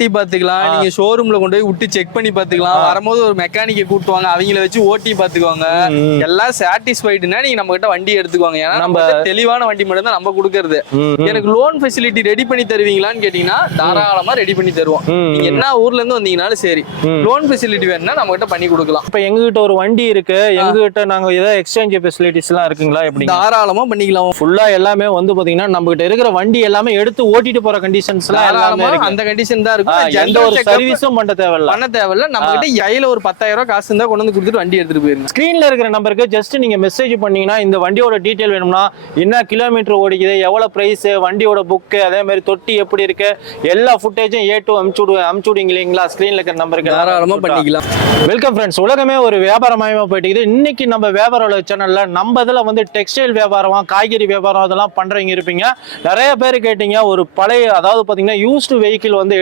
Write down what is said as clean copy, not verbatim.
ஓட்டி பாத்துக்கலாம், நீங்க ஷோரூம்ல கொண்டு போய் விட்டு செக் பண்ணி பாத்துக்கலாம், வரும்போது ஒரு மெக்கானிக்கை கூட்டுவாங்க, அவங்கள வச்சு ஓட்டி பாத்துக்குவாங்க. எல்லாம் சாட்டிஸ்ஃபைடுனா நீங்க நம்ம கிட்ட வண்டி எடுத்துக்குவாங்க. ஏன்னா நம்ம தெளிவான வண்டி மட்டும் தான் நம்ம கொடுக்கறது. எனக்கு லோன் ஃபெசிலிட்டி ரெடி பண்ணி தருவீங்களான்னு கேட்டீங்கன்னா தாராளமா ரெடி பண்ணி தருவோம். நீங்க என்ன ஊர்ல இருந்து வந்தீங்கனாலும் சரி, லோன் ஃபெசிலிட்டி வேணும்னா நம்ம கிட்ட பண்ணி கொடுக்கலாம். இப்ப எங்க கிட்ட ஒரு வண்டி இருக்கு, எங்க கிட்ட நாங்க ஏதாவது எக்ஸ்சேஞ்ச் ஃபெசிலிட்டிஸ் எல்லாம் இருக்குங்களா? எப்படி? தாராளமா பண்ணிக்கலாம். ஃபுல்லா எல்லாமே வந்து பாத்தீங்கன்னா நம்ம கிட்ட இருக்கிற வண்டி எல்லாமே எடுத்து ஓட்டிட்டு போற கண்டிஷன்ஸ் எல்லாம் அந்த கண்டிஷன் தான் இருக்கும். எந்த ஒரு சர்வீஸும் பண்ண தேவையில்ல. நம்ம கிட்ட கையில ஒரு 10,000 ரூபாய் காசு இருந்தா கொண்டு வந்து கொடுத்துட்டு வண்டி எடுத்துட்டு போயிருங்க. ஸ்கிரீன்ல இருக்கிற நம்பருக்கு ஜஸ்ட் நீங்க மெசேஜ் பண்ணீங்கன்னா இந்த வண்டியோட டீடைல் வேணும்னா, என்ன கிலோமீட்டர் ஓடிக்குது, எவ்வளவு பிரைஸ், வண்டியோட புக், அதே மாதிரி தொட்டி எப்படி இருக்கு, எல்லா ஃபுட்டேஜும் A2 அமுச்சுடுவீங்க இல்லைங்களா? ஸ்கிரீன்ல இருக்கிற நம்பருக்கு தாராளமா பண்ணிக்கலாம். Welcome friends. உலகமே ஒரு வியாபாரமயமா போயிட்டு இன்னைக்கு நம்ம வியாபார சேனல்ல நம்ம இதுல வந்து டெக்ஸ்டைல் வியாபாரம், காய்கறி வியாபாரம் அதெல்லாம் பண்றவங்க இருப்பீங்க. நிறைய பேர் கேட்டீங்க, ஒரு பழைய அதாவது பாத்தீங்கன்னா யூஸ்டு வெஹிக்கிள் வந்து